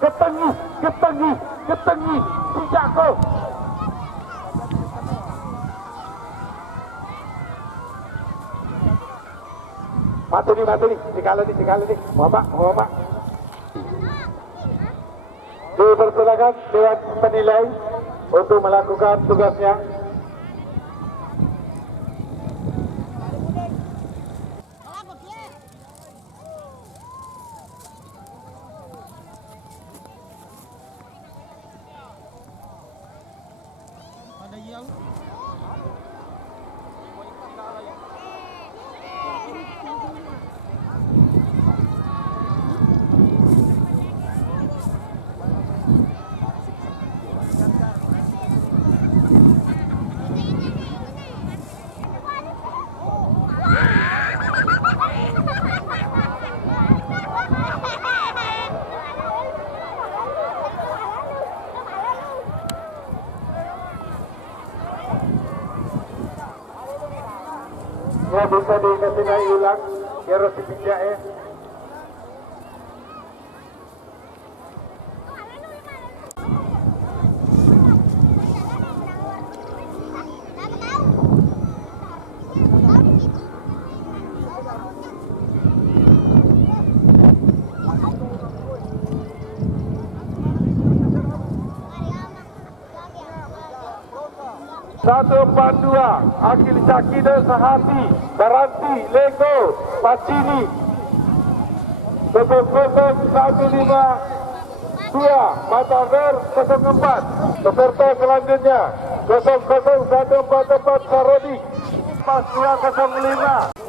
ketengi, Cijako. Mati nih, dikala nih, Muhammad. Dipersilakan Dewan Penilai untuk melakukan tugasnya. Ya, bisa dikasih ulang ya, harus dipindah ya. Satu 42 Akil Syakida Sahati Baranti Lego Pacini 10152 Mataver 04. Peserta selanjutnya 00144 Sarodi 4205